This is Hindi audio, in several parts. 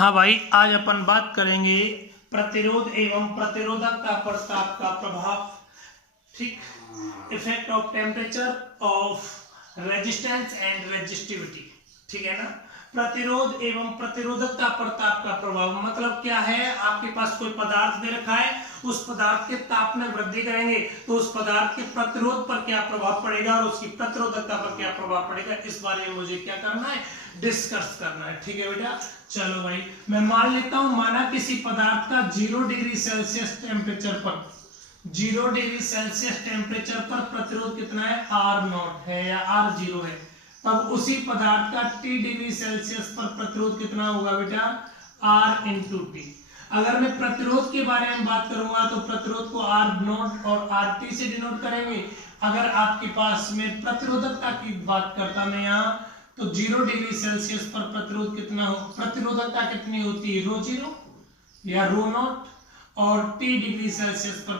हाँ भाई, आज अपन बात करेंगे प्रतिरोध एवं प्रतिरोधकता पर ताप का प्रभाव। ठीक, effect of temperature of resistance and resistivity. ठीक है ना। प्रतिरोध एवं प्रतिरोधकता पर ताप का प्रभाव मतलब क्या है? आपके पास कोई पदार्थ दे रखा है, उस पदार्थ के ताप में वृद्धि करेंगे तो उस पदार्थ के प्रतिरोध पर क्या प्रभाव पड़ेगा और उसकी प्रतिरोधकता पर क्या प्रभाव पड़ेगा, इस बारे में मुझे क्या करना है, डिस्कस करना है। ठीक है बेटा, चलो भाई मैं मान लेता हूं, माना किसी पदार्थ का 0 डिग्री सेल्सियस टेम्परेचर पर 0 डिग्री सेल्सियस टेम्परेचर पर प्रतिरोध कितना है, R0 है या R0 है। तब उसी पदार्थ का T डिग्री सेल्सियस पर प्रतिरोध कितना होगा बेटा, R इंटू टी। अगर मैं प्रतिरोध के बारे में बात करूंगा तो प्रतिरोध को R0 और RT से डिनोट करेंगे। अगर आपके पास में प्रतिरोधकता की बात करता मैं यहाँ, तो 0 डिग्री सेल्सियस पर प्रतिरोध कितना हो, प्रतिरोधकता कितनी होती है, ρ0 या ρ0, और T डिग्री सेल्सियस पर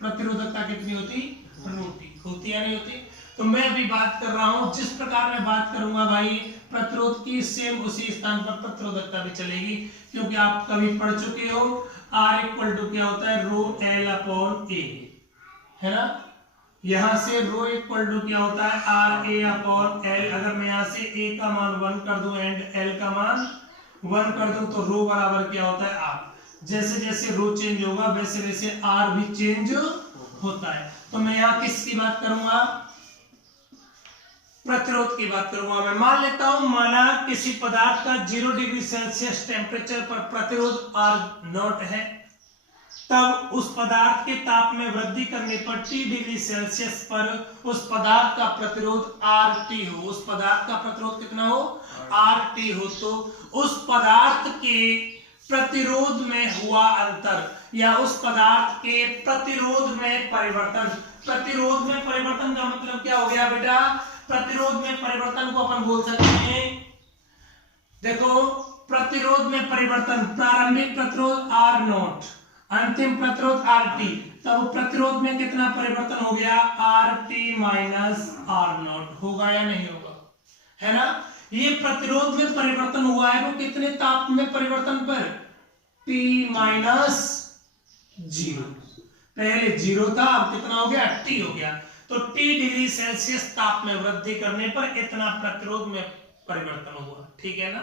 प्रतिरोधकता कितनी होती, ρT होती या नहीं होती। तो मैं अभी बात कर रहा हूं, जिस प्रकार मैं बात करूंगा भाई प्रतिरोध की, सेम उसी स्थान पर प्रतिरोधकता भी चलेगी, क्योंकि आप कभी पढ़ चुके हो R इक्वल टू क्या होता है, ρL अपॉन A, है ना। यहां से रो इक्वल टू क्या होता है, RA अपॉन L। अगर मैं यहां से A का मान 1 कर दूं एंड L का मान 1 कर दूं तो रो बराबर क्या होता है, R। जैसे जैसे रो चेंज होगा वैसे वैसे R भी चेंज होता है। तो मैं यहाँ किसकी बात करूंगा, प्रतिरोध की बात करूंगा। मैं मान लेता हूं, माना किसी पदार्थ का 0 डिग्री सेल्सियस टेम्परेचर पर प्रतिरोध R0 है, तब उस पदार्थ के ताप में वृद्धि करने पर T डिग्री सेल्सियस पर उस पदार्थ का प्रतिरोध RT हो, उस पदार्थ का प्रतिरोध कितना हो, RT हो, तो उस पदार्थ के प्रतिरोध में हुआ अंतर या उस पदार्थ के प्रतिरोध में परिवर्तन, प्रतिरोध में परिवर्तन का मतलब क्या हो गया बेटा, प्रतिरोध में परिवर्तन को अपन बोल सकते हैं, देखो प्रतिरोध में परिवर्तन, प्रारंभिक प्रतिरोध R0, अंतिम प्रतिरोध RT, तब प्रतिरोध में कितना परिवर्तन हो गया, RT माइनस R0 होगा या नहीं होगा, है ना। ये प्रतिरोध में परिवर्तन हुआ है वो कितने ताप में परिवर्तन पर, T माइनस 0। पहले 0 था, अब कितना हो गया, T हो गया। तो T डिग्री सेल्सियस ताप में वृद्धि करने पर इतना प्रतिरोध में परिवर्तन हुआ। ठीक है ना,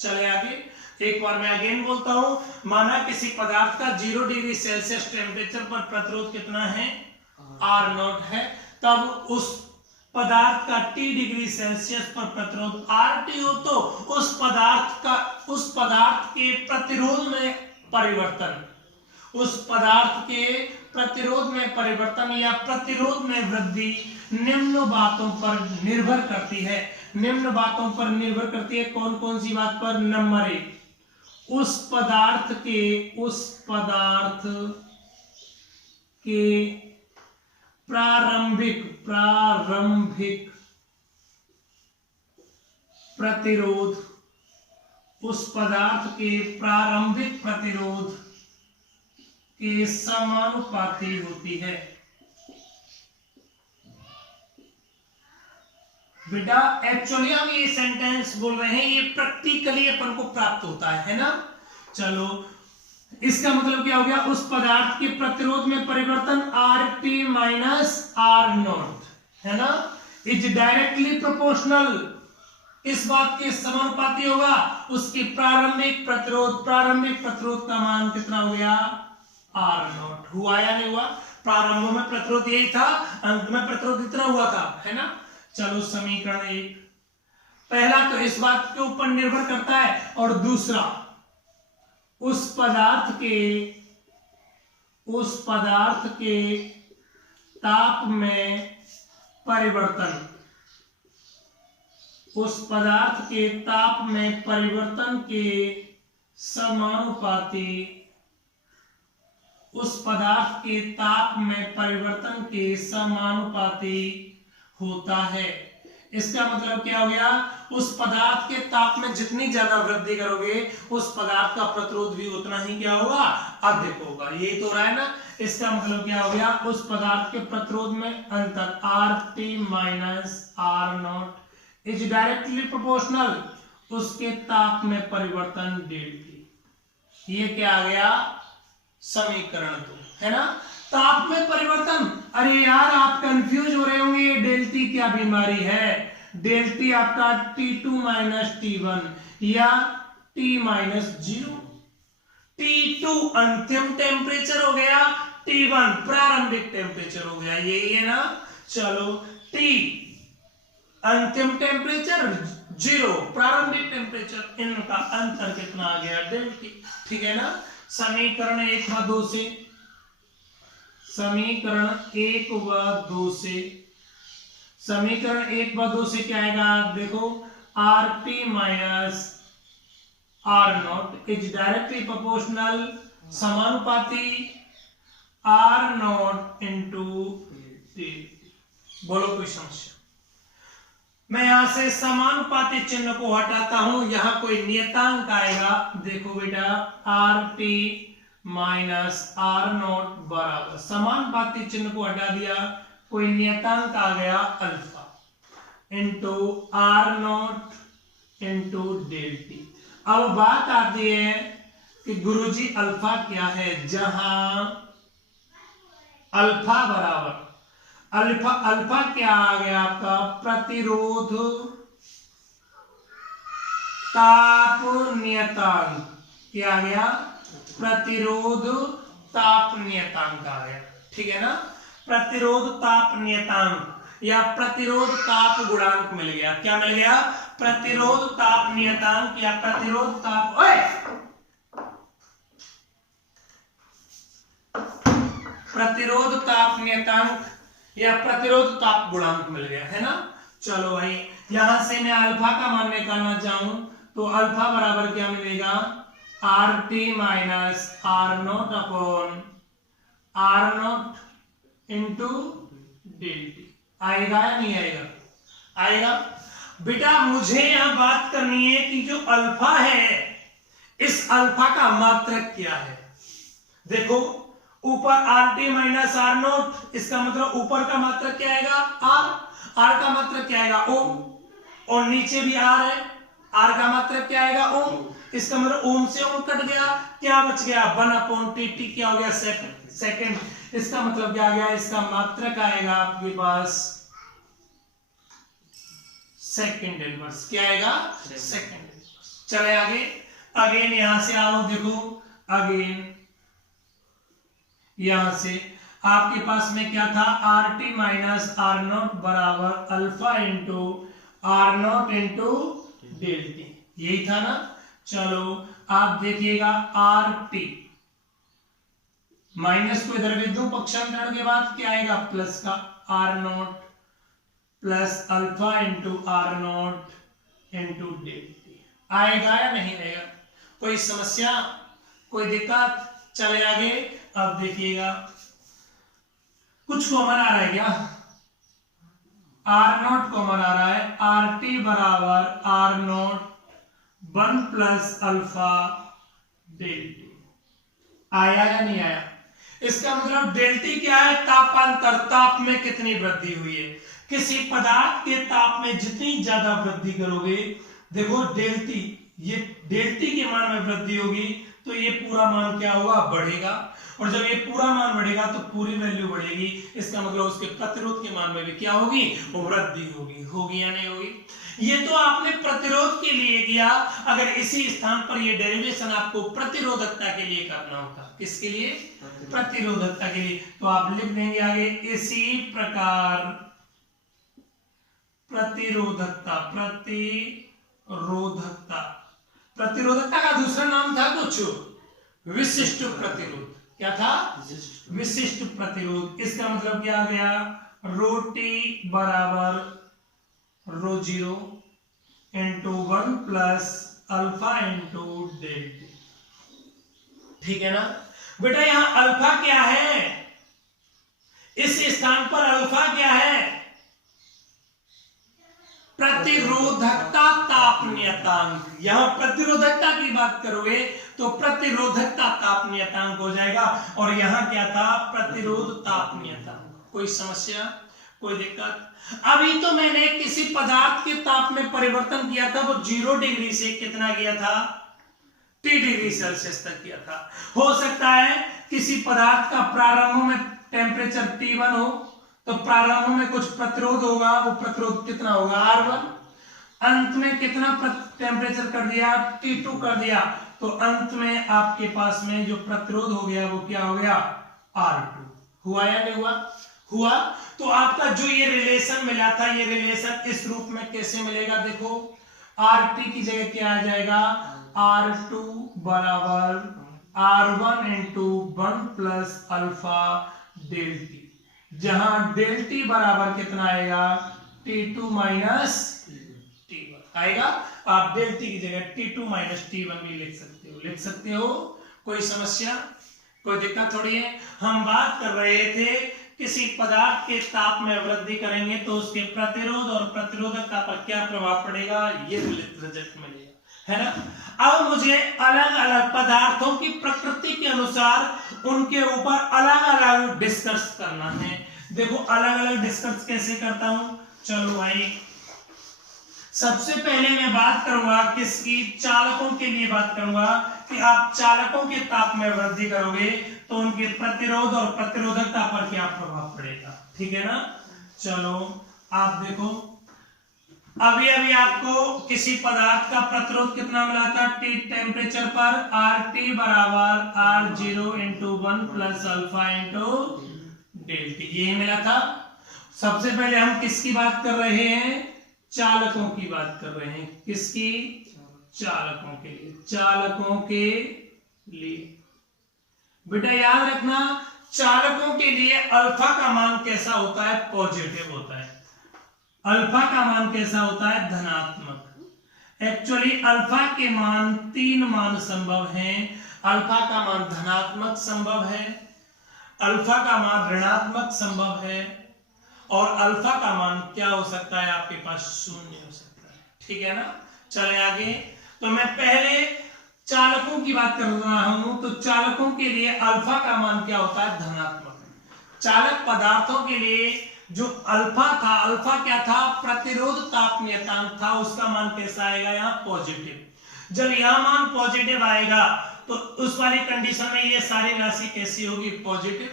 चले आगे। एक बार मैं अगेन बोलता हूं, माना किसी पदार्थ का 0 डिग्री सेल्सियस टेम्परेचर पर प्रतिरोध कितना है, R0 है, तब उस पदार्थ का T डिग्री सेल्सियस पर प्रतिरोध RT हो, तो उस पदार्थ के प्रतिरोध में परिवर्तन, उस पदार्थ के प्रतिरोध में परिवर्तन या प्रतिरोध में वृद्धि निम्न बातों पर निर्भर करती है। निम्न बातों पर निर्भर करती है, कौन कौन सी बात पर, नंबर 1, उस पदार्थ के प्रारंभिक प्रतिरोध, उस पदार्थ के प्रारंभिक प्रतिरोध के समानुपाती होती है। बेटा एक्चुअली हम ये सेंटेंस बोल रहे हैं, ये प्रैक्टिकली अपन को प्राप्त होता है ना। चलो इसका मतलब क्या हो गया, उस पदार्थ के प्रतिरोध में परिवर्तन RT माइनस R0, है ना, इज डायरेक्टली प्रोपोर्शनल, इस बात के समानुपाती होगा उसकी प्रारंभिक प्रतिरोध का मान कितना हो गया, R0। हुआ या नहीं हुआ, प्रारंभ में प्रतिरोध यही था, अंत में प्रतिरोध इतना हुआ था, है ना। चलो समीकरण 1, पहला तो इस बात के ऊपर निर्भर करता है, और दूसरा उस पदार्थ के ताप में परिवर्तन, उस पदार्थ के ताप में परिवर्तन के समानुपाती, उस पदार्थ के ताप में परिवर्तन के समानुपाती होता है। इसका मतलब क्या हो गया, उस पदार्थ के ताप में जितनी ज्यादा वृद्धि करोगे उस पदार्थ का प्रतिरोध भी उतना ही क्या होगा, अधिक होगा। ये तो रहा है ना। इसका मतलब क्या हो गया, उस पदार्थ के प्रतिरोध में अंतर RT minus R0 is directly proportional, उसके ताप में परिवर्तन डेल्टी। ये क्या आ गया समीकरण 2, है ना। ताप में परिवर्तन, अरे यार आप कंफ्यूज हो रहे होंगे डेल्टी क्या बीमारी है। डेल्टी आपका T2 माइनस T1 या T माइनस 0। T2 अंतिम टेम्परेचर हो गया, T1 प्रारंभिक टेम्परेचर हो गया, यही है ना। चलो T अंतिम टेम्परेचर 0 प्रारंभिक टेम्परेचर, इनका अंतर कितना आ गया डेल्टी। ठीक है ना। समीकरण 1 व 2 से, समीकरण 1 व 2 से, समीकरण 1 व 2 से क्या आएगा देखो, RT minus R not is directly proportional, समानुपाती R नॉट इंटू टी। बोलो कोई समस्या। मैं यहां से समानुपाती चिन्ह को हटाता हूं, यहां कोई नियतांक आएगा। देखो बेटा RT माइनस R नॉट बराबर, समानुपाती चिन्ह को हटा दिया, कोई नियतांक आ गया alpha into R naught into delta t. अब बात आती है कि गुरुजी अल्फा क्या है, जहां अल्फा बराबर, अल्फा क्या आ गया आपका प्रतिरोध ताप नियतांक, क्या आ गया प्रतिरोध ताप नियतांक आ गया। ठीक है ना। प्रतिरोध ताप नियतांक या प्रतिरोध ताप गुणांक मिल गया। क्या मिल गया, प्रतिरोध ताप नियतांक या प्रतिरोध ताप, प्रतिरोध ताप नियतांक या प्रतिरोध ताप गुणांक मिल गया, है ना। चलो भाई यहां से मैं अल्फा का मान निकालना चाहूं तो अल्फा बराबर क्या मिलेगा, RT minus R naught upon R naught into delta t. आएगा या नहीं आएगा, आएगा। बेटा मुझे यहां बात करनी है कि जो अल्फा है, इस अल्फा का मात्रक क्या है। देखो ऊपर RT माइनस R नॉट, इसका मतलब ऊपर का मात्रक क्या आएगा R का मात्रक क्या आएगा ओम, और नीचे भी R है, R का मात्रक क्या आएगा ओम, इसका मतलब ओम से ओम कट गया, क्या बच गया 1/T, क्या हो गया सेकंड। इसका मतलब क्या आ गया, इसका मात्रक आएगा आपके पास सेकंड इनवर्स, क्या आएगा सेकंड इनवर्स। चले आगे, अगेन यहां से आओ, देखो अगेन यहां से आपके पास में क्या था, RT माइनस R नॉट बराबर alpha into R naught into delta t, यही था ना। चलो आप देखिएगा RT माइनस को इधर भेज दो, पक्षांतरण के बाद क्या आएगा प्लस का R naught plus alpha into R naught into delta t. आएगा या नहीं आएगा, कोई समस्या, कोई दिक्कत। चले आगे, अब देखिएगा कुछ कॉमन आ रहा है क्या, R नॉट कॉमन आ रहा है, RT बराबर R नॉट 1 प्लस अल्फा डेल्टी। आया या नहीं आया, इसका मतलब डेल्टी क्या है, तापांतर, ताप में कितनी वृद्धि हुई है। किसी पदार्थ के ताप में जितनी ज्यादा वृद्धि करोगे, देखो डेल्टी, ये डेल्टी के मान में वृद्धि होगी तो ये पूरा मान क्या होगा बढ़ेगा, और जब ये पूरा मान बढ़ेगा तो पूरी वैल्यू बढ़ेगी, इसका मतलब उसके प्रतिरोध के मान में भी क्या होगी वृद्धि होगी। होगी या नहीं होगी। ये तो आपने प्रतिरोध के लिए किया, अगर इसी स्थान पर ये डेरिवेशन आपको प्रतिरोधकता के लिए करना होता, किसके लिए प्रतिरोधकता के लिए, तो आप लिख देंगे आगे इसी प्रकार प्रतिरोधकता, प्रतिरोधकता, प्रतिरोधकता का दूसरा नाम था कुछ विशिष्ट प्रतिरोध, क्या था विशिष्ट प्रतिरोध। इसका मतलब क्या आ गया, रो टी बराबर rho zero into 1 plus alpha into delta t. ठीक है ना बेटा, यहां अल्फा क्या है, इस स्थान पर अल्फा क्या है, प्रतिरोधकता ताप नियतांक। यहां प्रतिरोधकता की बात करोगे तो प्रतिरोधकता ताप नियतांक हो जाएगा, और यहां क्या था प्रतिरोध ताप नियतांक। कोई समस्या, कोई दिक्कत? अभी तो मैंने किसी पदार्थ के ताप में परिवर्तन किया था, वो 0 डिग्री से कितना गया था, T डिग्री सेल्सियस तक किया था। हो सकता है किसी पदार्थ का प्रारंभ में टेम्परेचर T1 हो, तो प्रारंभ में कुछ प्रतिरोध होगा, वो प्रतिरोध कितना होगा, R1। अंत में कितना टेम्परेचर कर दिया, T2 कर दिया, तो अंत में आपके पास में जो प्रतिरोध हो गया वो क्या हो गया, R2। हुआ या नहीं हुआ? हुआ। तो आपका जो ये रिलेशन मिला था, ये रिलेशन इस रूप में कैसे मिलेगा, देखो RT की जगह क्या आ जाएगा, R2 बराबर R1 into 1 plus alpha del T, जहां डेल टी बराबर कितना आएगा, T2 माइनस T1 आएगा। आप डेल टी की जगह T2 माइनस T1 भी लिख सकते हो, कोई समस्या, कोई दिक्कत थोड़ी है। हम बात कर रहे थे किसी पदार्थ के ताप में वृद्धि करेंगे तो उसके प्रतिरोध और प्रतिरोधकता पर क्या प्रभाव पड़ेगा, ये रिजल्ट मिलेगा, है ना। अब मुझे अलग अलग पदार्थों की प्रकृति के अनुसार उनके ऊपर अलग अलग डिस्कस करना है। देखो अलग अलग डिस्कस कैसे करता हूं, चलो भाई सबसे पहले मैं बात करूंगा किसकी, चालकों के लिए बात करूंगा कि आप चालकों के ताप में वृद्धि करोगे तो उनके प्रतिरोध और प्रतिरोधकता पर क्या प्रभाव पड़ेगा, ठीक है ना। चलो आप देखो, अभी अभी आपको किसी पदार्थ का प्रतिरोध कितना मिला था, T टेम्परेचर पर RT बराबर R0 into 1 plus alpha into del T, ये मिला था। सबसे पहले हम किसकी बात कर रहे हैं, चालकों की बात कर रहे हैं, किसकी, चालकों के लिए, चालकों के लिए। बेटा याद रखना चालकों के लिए अल्फा का मान कैसा होता है, पॉजिटिव होता है। अल्फा का मान कैसा होता है, धनात्मक। एक्चुअली अल्फा के मान 3 मान संभव हैं। अल्फा का मान धनात्मक संभव है, अल्फा का मान ऋणात्मक संभव है, और अल्फा का मान क्या हो सकता है आपके पास, 0 हो सकता है, ठीक है ना। चले आगे, तो मैं पहले चालकों की बात कर रहा हूं, तो चालकों के लिए अल्फा का मान क्या होता है, धनात्मक। चालक पदार्थों के लिए जो अल्फा था, अल्फा क्या था, प्रतिरोध ताप नियतांक था, उसका मान कैसा आएगा, यहाँ पॉजिटिव। जब यह मान पॉजिटिव आएगा तो उस वाली कंडीशन में ये सारी राशि कैसी होगी, पॉजिटिव।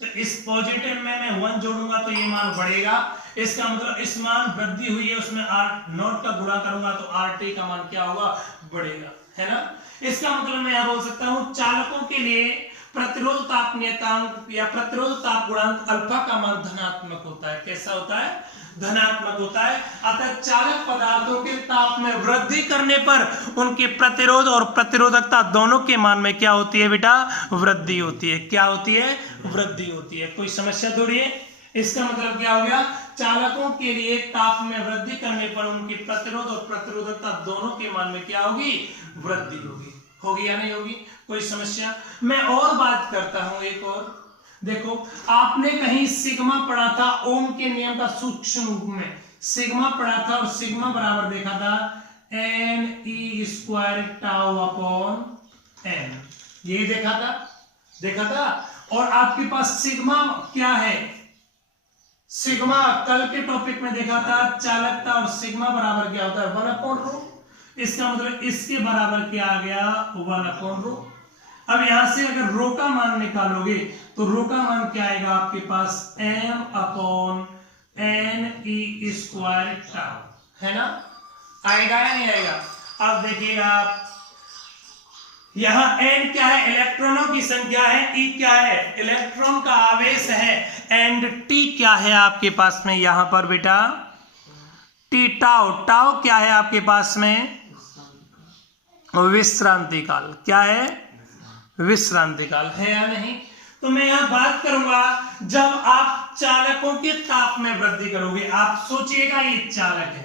तो इस पॉजिटिव में मैं 1 जोड़ूंगा तो ये मान बढ़ेगा, इसका मतलब इस मान वृद्धि हुई है उसमें R0 का गुणा करूंगा तो RT का मान क्या होगा, बढ़ेगा, है ना। इसका मतलब मैं यह बोल सकता हूं चालकों के लिए प्रतिरोध ताप नियतांक या प्रतिरोध ताप गुणांक अल्फा का मान धनात्मक होता है। कैसा होता है, धनात्मक होता है। अतः चालक पदार्थों के ताप में वृद्धि करने पर उनके प्रतिरोध और प्रतिरोधकता दोनों के मान में क्या होती है बेटा, वृद्धि होती है। क्या होती है, वृद्धि होती है। कोई समस्या थोड़ी है। इसका मतलब क्या हो गया, चालकों के लिए ताप में वृद्धि करने पर उनकी प्रतिरोध और प्रतिरोधकता दोनों के मान में क्या होगी, वृद्धि होगी। होगी या नहीं होगी, कोई समस्या। मैं और बात करता हूं एक और, देखो आपने कहीं सिग्मा पढ़ा था, ओम के नियम का सूक्ष्म रूप में सिग्मा पढ़ा था, और सिग्मा बराबर देखा था NE² टाउ अपॉन n, ये देखा था। और आपके पास सिग्मा क्या है, सिग्मा कल के टॉपिक में देखा था चालकता, और सिग्मा बराबर क्या होता है, 1/ρ। इसका मतलब इसके बराबर क्या आ गया, 1/ρ। अब यहां से अगर रो का मान निकालोगे तो रो का मान क्या आएगा आपके पास, m/NE², है ना। आएगा या नहीं आएगा। अब देखिए आप, यहां n क्या है, इलेक्ट्रॉनों की संख्या है, E क्या है, इलेक्ट्रॉन का आवेश है, एंड T क्या है आपके पास में यहां पर बेटा, T टाउ क्या है आपके पास में, विश्रांति काल। क्या है, विश्रांति काल, है या नहीं। तो मैं यहां बात करूंगा जब आप चालकों के ताप में वृद्धि करोगे। आप सोचिएगा ये चालक है,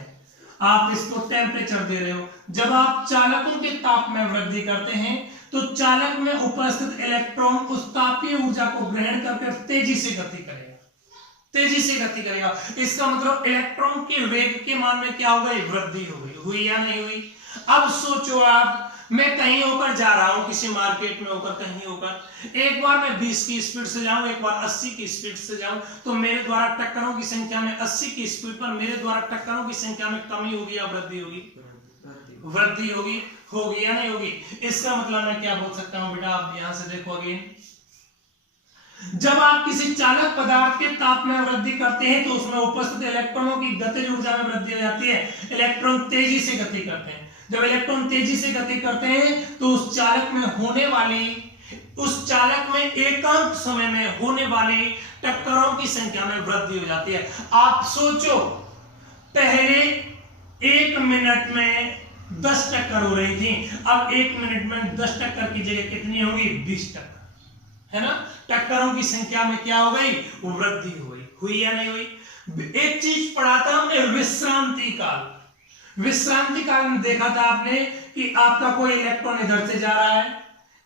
आप इसको टेम्परेचर दे रहे हो। जब आप चालकों के ताप में वृद्धि करते हैं तो चालक में उपस्थित इलेक्ट्रॉन उस तापीय ऊर्जा को ग्रहण करके तेजी से गति करेगा। इसका मतलब इलेक्ट्रॉन के वेग के मान में क्या हो गई, वृद्धि हो गई। हुई या नहीं हुई। अब सोचो आप, मैं कहीं होकर जा रहा हूं, किसी मार्केट में होकर, कहीं होकर, एक बार मैं 20 की स्पीड से जाऊं, एक बार 80 की स्पीड से जाऊं, तो मेरे द्वारा टक्करों की संख्या में 80 की स्पीड पर मेरे द्वारा टक्करों की संख्या में कमी होगी या वृद्धि होगी? वृद्धि होगी। होगी या नहीं होगी? इसका मतलब मैं क्या बोल सकता हूं बेटा, आप यहां से देखो अगेन, जब आप किसी चालक पदार्थ के ताप में वृद्धि करते हैं तो उसमें उपस्थित इलेक्ट्रॉनों की गतिज ऊर्जा में वृद्धि हो जाती है। इलेक्ट्रॉन तेजी से गति करते हैं। जब इलेक्ट्रॉन तेजी से गति करते हैं तो उस चालक में होने वाली, उस चालक में एकांक समय में होने वाली टक्करों की संख्या में वृद्धि हो जाती है। आप सोचो, पहले 1 मिनट में 10 टक्कर हो रही थी, अब 1 मिनट में 10 टक्कर की जगह कितनी होगी? 20 टक्कर, है ना? टक्करों की संख्या में क्या हो गई? वृद्धि हो गई। हुई या नहीं हुई? एक चीज पढ़ा था हमने, विश्रांति काल। विश्रांति काल में देखा था आपने कि आपका कोई इलेक्ट्रॉन इधर से जा रहा है,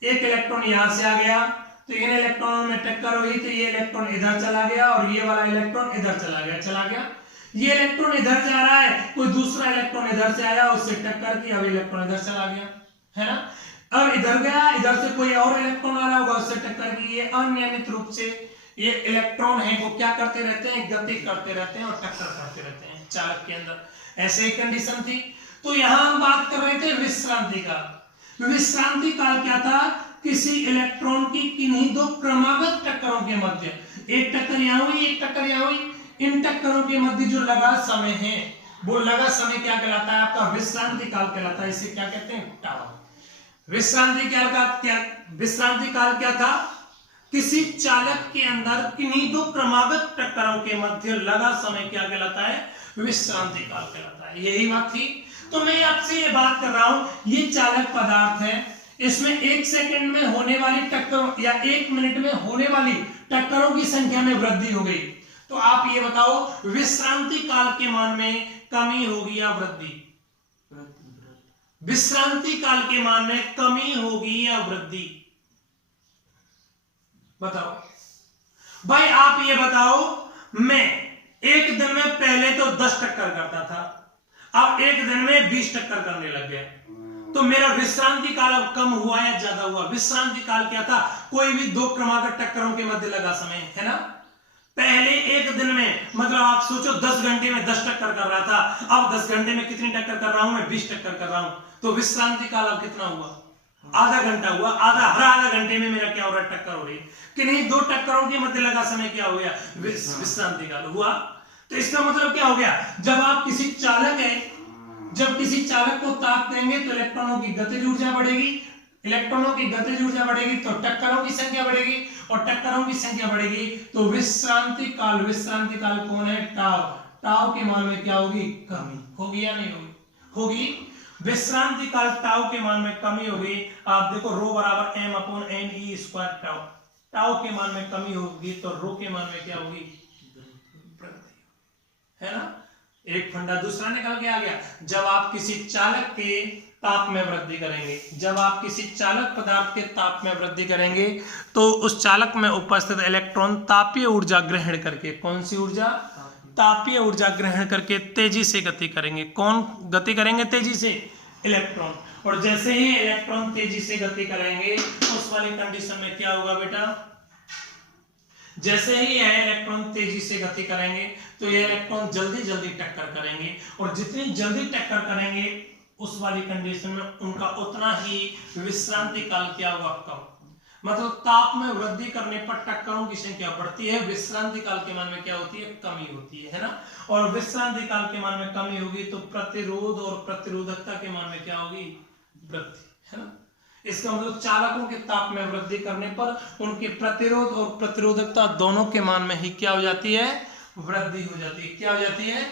एक इलेक्ट्रॉन यहां से आ गया, तो इन इलेक्ट्रॉनों में टक्कर हुई, तो ये इलेक्ट्रॉन इधर चला गया और ये वाला इलेक्ट्रॉन इधर चला गया। ये इलेक्ट्रॉन इधर जा रहा है, कोई दूसरा इलेक्ट्रॉन इधर से आया, उससे टक्कर की, अब इलेक्ट्रॉन इधर चला गया, है ना? अब इधर गया, इधर से कोई और इलेक्ट्रॉन आ रहा होगा, उससे टक्कर की। ये अनियमित रूप से ये इलेक्ट्रॉन है वो क्या करते रहते हैं? गति करते रहते हैं और टक्कर करते रहते हैं चालक के अंदर। ऐसे ही कंडीशन थी। तो यहां हम बात कर रहे थे विश्रांति काल। विश्रांति काल क्या था? किसी इलेक्ट्रॉन की किन्हीं दो क्रमागत टक्करों के मध्य, एक टक्कर यहां हुई, एक टक्कर यहां हुई, इन टक्करों के मध्य जो लगा समय है, वो लगा समय क्या कहलाता है? आपका विश्रांति काल कहलाता है। इसे क्या कहते हैं? टाउ। विश्रांति काल क्या था? किसी चालक के अंदर किन्हीं दो क्रमागत टक्करों के मध्य लगा समय क्या कहलाता है? विश्रांति काल कहलाता है। यही बात थी। तो मैं आपसे ये बात कर रहा हूं, ये चालक पदार्थ है, इसमें 1 सेकंड में होने वाली टक्करों या 1 मिनट में होने वाली टक्करों की संख्या में वृद्धि हो गई। तो आप ये बताओ, विश्रांति काल के मान में कमी होगी या वृद्धि? विश्रांति काल के मान में कमी होगी या वृद्धि? बताओ भाई, आप ये बताओ। मैं एक दिन में पहले तो 10 टक्कर करता था, अब एक दिन में 20 टक्कर करने लग गया, तो मेरा विश्रांति काल अब कम हुआ या ज्यादा हुआ? विश्रांति काल क्या था? कोई भी दो क्रमागत टक्करों के मध्य लगा समय, है ना? पहले एक दिन में, मतलब आप सोचो 10 घंटे में 10 टक्कर कर रहा था, अब 10 घंटे में कितनी टक्कर कर रहा हूं मैं? 20 टक्कर कर रहा हूं। तो विश्रांति काल अब कितना हुआ? आधा घंटा हुआ। हर आधा घंटे में मेरा क्या हो रहा है? टक्कर हो रही है। किन्हीं दो टक्करों के मध्य लगा समय क्या हो गया? विश्रांति काल हुआ। तो इसका मतलब क्या हो गया? जब आप किसी चालक है, जब किसी चालक को ताप देंगे तो इलेक्ट्रॉनों की गतिज ऊर्जा बढ़ेगी, इलेक्ट्रॉनों की गतिज ऊर्जा बढ़ेगी तो टक्करों की संख्या बढ़ेगी, और टक्करों की संख्या बढ़ेगी तो विश्रांति काल कौन है? टाउ। टाउ के मान में क्या होगी? कमी होगी या नहीं होगी? होगी। विश्रांति काल टाउ के मान में कमी होगी। आप देखो, रो बराबर m/n/e² टाउ। टाउ के मान में कमी होगी तो रो के मान में क्या होगी? वृद्धि, है ना? एक फंडा दूसरा निकल के आ गया। जब आप किसी चालक के ताप में वृद्धि करेंगे, जब आप किसी चालक पदार्थ के ताप में वृद्धि करेंगे तो उस चालक में उपस्थित इलेक्ट्रॉन तापीय ऊर्जा ग्रहण करके, कौन सी ऊर्जा? तापीय ऊर्जा ग्रहण करके तेजी से गति करेंगे। कौन गति करेंगे तेजी से? इलेक्ट्रॉन। और जैसे ही इलेक्ट्रॉन तेजी से गति करेंगे उस वाली कंडीशन में क्या होगा बेटा? जैसे ही यह इलेक्ट्रॉन तेजी से गति करेंगे तो ये इलेक्ट्रॉन जल्दी जल्दी टक्कर करेंगे, और जितनी जल्दी टक्कर करेंगे उस वाली कंडीशन में उनका उतना ही विश्रांति काल क्या होगा? कम। मतलब ताप में वृद्धि करने पर टक्करों की संख्या बढ़ती है, विश्रांति काल के मान में क्या होती है? कमी होती है ना? और विश्रांति काल के मान में कमी होगी तो प्रतिरोध और प्रतिरोधकता के मान में क्या होगी? वृद्धि, है ना? इसका मतलब चालकों के ताप में वृद्धि करने पर उनके प्रतिरोध और प्रतिरोधकता दोनों के मान में ही क्या हो जाती है? वृद्धि हो जाती है। क्या हो जाती है?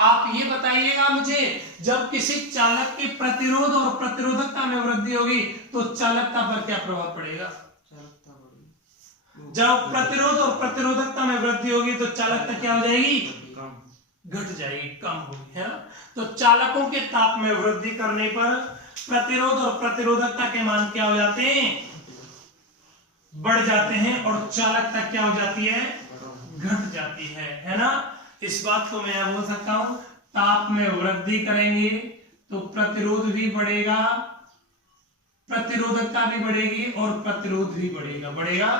आप ये बताइएगा मुझे, जब किसी चालक के प्रतिरोध और प्रतिरोधकता में वृद्धि होगी तो चालकता पर क्या प्रभाव पड़ेगा? जब प्रतिरोध और प्रतिरोधकता में वृद्धि होगी तो चालकता क्या हो जाएगी? घट जाएगी, कम होगी, है ना? तो चालकों के ताप में वृद्धि करने पर प्रतिरोध और प्रतिरोधकता के मान क्या हो जाते हैं? बढ़ जाते हैं, और चालकता क्या हो जाती है? घट जाती है ना? इस बात को मैं बोल सकता हूं, ताप में वृद्धि करेंगे तो प्रतिरोध भी बढ़ेगा प्रतिरोधकता भी बढ़ेगी और प्रतिरोध भी बढ़ेगा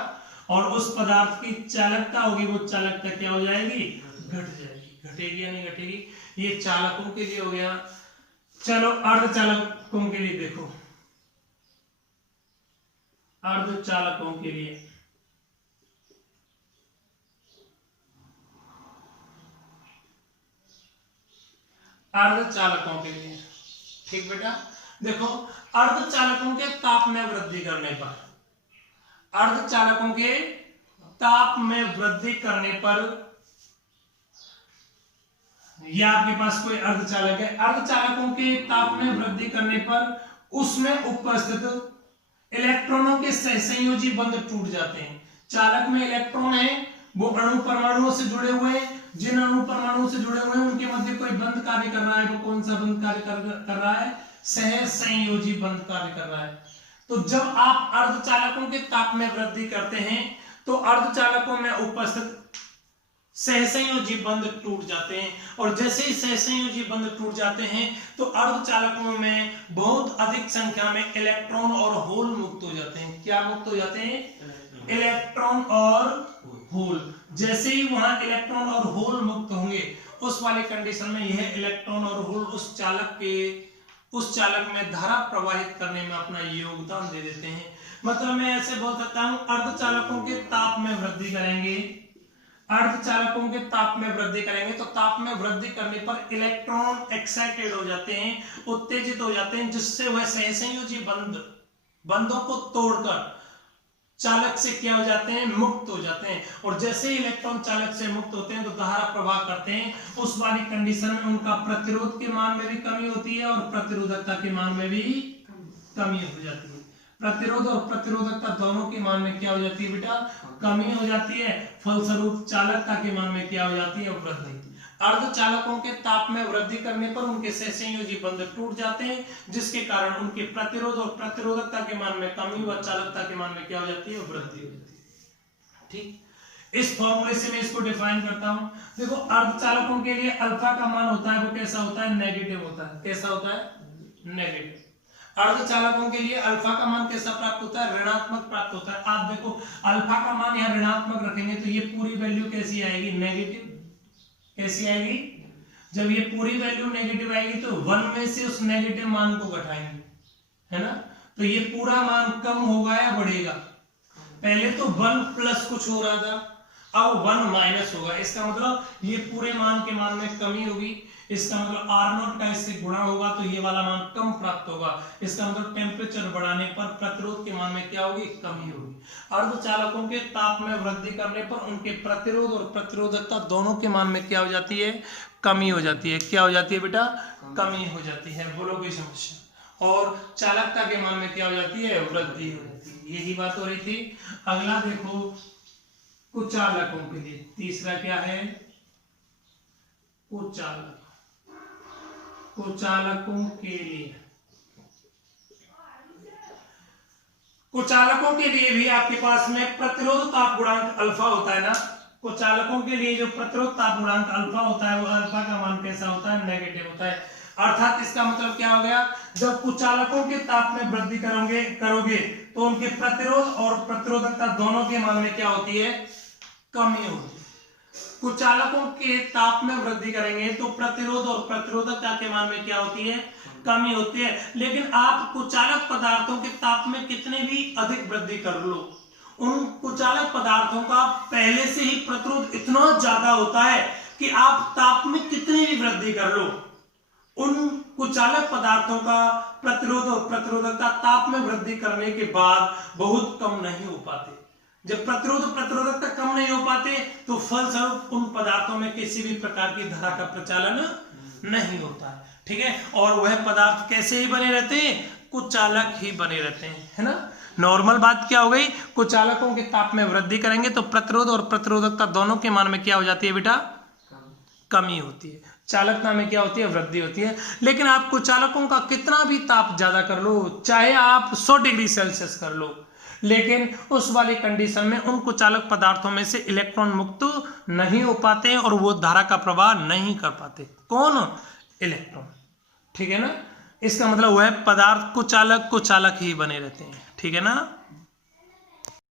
और उस पदार्थ की चालकता होगी, वो चालकता क्या हो जाएगी, घट जाएगी। घटेगी या नहीं घटेगी? ये चालकों के लिए हो गया। चलो अर्धचालकों के लिए देखो, अर्धचालकों के लिए ठीक बेटा, देखो अर्धचालकों के ताप में वृद्धि करने पर, अर्धचालकों के ताप में वृद्धि करने पर, या आपके पास कोई अर्धचालक है, अर्धचालकों के ताप में वृद्धि करने पर उसमें उपस्थित इलेक्ट्रॉनों के सहसंयोजी बंध टूट जाते हैं। चालक में इलेक्ट्रॉन है, वो अणु परमाणुओं से जुड़े हुए हैं, जिन अणु परमाणुओं से जुड़े हुए हैं उनके मध्य कोई बंध कार्य कर रहा है। वो कौन सा बंध कार्य कर रहा है? सहसंयोजी बंध कार्य कर रहा है। तो जब आप अर्धचालकों के ताप में वृद्धि करते हैं तो अर्धचालकों में उपस्थित सहसंयोजी बंध टूट जाते हैं, और जैसे ही सहसंयोजी बंध टूट जाते हैं तो अर्धचालकों में बहुत अधिक संख्या में इलेक्ट्रॉन और होल मुक्त हो जाते हैं। क्या मुक्त हो जाते हैं? इलेक्ट्रॉन और होल। जैसे ही वहां इलेक्ट्रॉन और होल मुक्त होंगे उस वाले कंडीशन में यह इलेक्ट्रॉन और होल उस चालक में धारा प्रवाहित करने में अपना योगदान दे देते हैं। मतलब मैं ऐसे बोल सकता हूं, अर्धचालकों के ताप में वृद्धि करेंगे, अर्धचालकों के ताप में वृद्धि करेंगे तो ताप में वृद्धि करने पर इलेक्ट्रॉन एक्साइटेड हो जाते हैं, उत्तेजित हो जाते हैं, जिससे वह सहसंयोजी बंधों को तोड़कर चालक से क्या हो जाते हैं? मुक्त हो जाते हैं। और जैसे ही इलेक्ट्रॉन चालक से मुक्त होते हैं तो धारा प्रवाह करते हैं। उस वाली कंडीशन में उनका प्रतिरोध के मान में भी कमी होती है और प्रतिरोधकता के मान में भी कमी हो जाती है। प्रतिरोध और प्रतिरोधकता दोनों के मान में क्या हो जाती है बेटा? कमी हो जाती है। फलस्वरूप चालकता के मान में क्या हो जाती है? वृद्धि। अर्धचालकों के ताप में वृद्धि करने पर उनके सहसंयोजी बंध टूट जाते हैं, जिसके कारण उनके प्रतिरोध और प्रतिरोधकता के मान में कमी व चालकता के मान में क्या हो जाती है? वृद्धि हो जाती है। ठीक, इस फॉर्मूले से मैं इसको डिफाइन करता हूं। देखो अर्धचालकों के लिए अल्फा का मान होता है वो कैसा होता है? नेगेटिव होता है। कैसा होता है? नेगेटिव। अर्धचालकों के लिए अल्फा का मान कैसा प्राप्त होता है? ऋणात्मक प्राप्त होता है। आप देखो अल्फा का मान यहाँ ऋणात्मक रखेंगे तो ये पूरी वैल्यू कैसी आएगी? नेगेटिव। कैसी आएगी? जब ये पूरी वैल्यू नेगेटिव आएगी तो 1 में से उस नेगेटिव मान को घटाएंगे, है ना? तो ये पूरा मान कम होगा या बढ़ेगा? पहले तो 1 प्लस कुछ हो रहा था, अब 1 माइनस होगा। इसका मतलब ये पूरे मान के मान में कमी होगी। इसका मतलब R0 का इससे गुणा होगा तो ये वाला मान कम प्राप्त होगा। इसका मतलब टेम्परेचर बढ़ाने पर प्रतिरोध के मान में क्या होगी? कमी होगी। अर्धचालकों के ताप में वृद्धि करने पर उनके प्रतिरोध और प्रतिरोधकता दोनों के मान में क्या हो जाती है? कमी हो जाती है। क्या हो जाती है बेटा? कमी हो जाती है। बोलो कोई समस्या? और चालकता के मान में क्या हो जाती है? वृद्धि हो जाती है। यही बात हो रही थी। अगला देखो कुचालकों के लिए, तीसरा क्या है? कुचालकों के लिए, कुचालकों के लिए भी आपके पास में प्रतिरोध ताप गुणांक अल्फा होता है ना। कुचालकों के लिए जो प्रतिरोध ताप गुणांक अल्फा होता है वो अल्फा का मान कैसा होता है? नेगेटिव होता है। अर्थात इसका मतलब क्या हो गया? जब कुचालकों के ताप में वृद्धि करोगे तो उनके प्रतिरोध और प्रतिरोधकता दोनों के मान में क्या होती है? कमी होती है। कुचालकों के ताप में वृद्धि करेंगे तो प्रतिरोध और प्रतिरोधकता के मान में क्या होती है? कमी होती है। लेकिन आप कुचालक पदार्थों के ताप में कितने भी अधिक वृद्धि कर लो, उन कुचालक पदार्थों का पहले से ही प्रतिरोध इतना ज्यादा होता है कि आप ताप में कितनी भी वृद्धि कर लो, उन कुचालक पदार्थों का प्रतिरोध और प्रतिरोधकता ताप में वृद्धि करने के बाद बहुत कम नहीं हो पाते। जब प्रतिरोध प्रतिरोधकता कम नहीं हो पाते तो फलस्वरूप उन पदार्थों में किसी भी प्रकार की धारा का प्रचालन नहीं होता है। ठीक है, और वह पदार्थ कैसे ही बने रहते हैं? कुचालक ही बने रहते हैं, है ना। नॉर्मल बात क्या हो गई? कुचालकों के ताप में वृद्धि करेंगे तो प्रतिरोध और प्रतिरोधकता दोनों के मान में क्या हो जाती है बेटा? कमी होती है। चालकता में क्या होती है? वृद्धि होती है। लेकिन आप कुचालकों का कितना भी ताप ज्यादा कर लो, चाहे आप 100 डिग्री सेल्सियस कर लो, लेकिन उस वाली कंडीशन में उन कुचालक पदार्थों में से इलेक्ट्रॉन मुक्त नहीं हो पाते हैं और वो धारा का प्रवाह नहीं कर पाते। कौन? इलेक्ट्रॉन। ठीक है ना। इसका मतलब हुआ है पदार्थ कुचालक ही बने रहते हैं, ठीक है ना।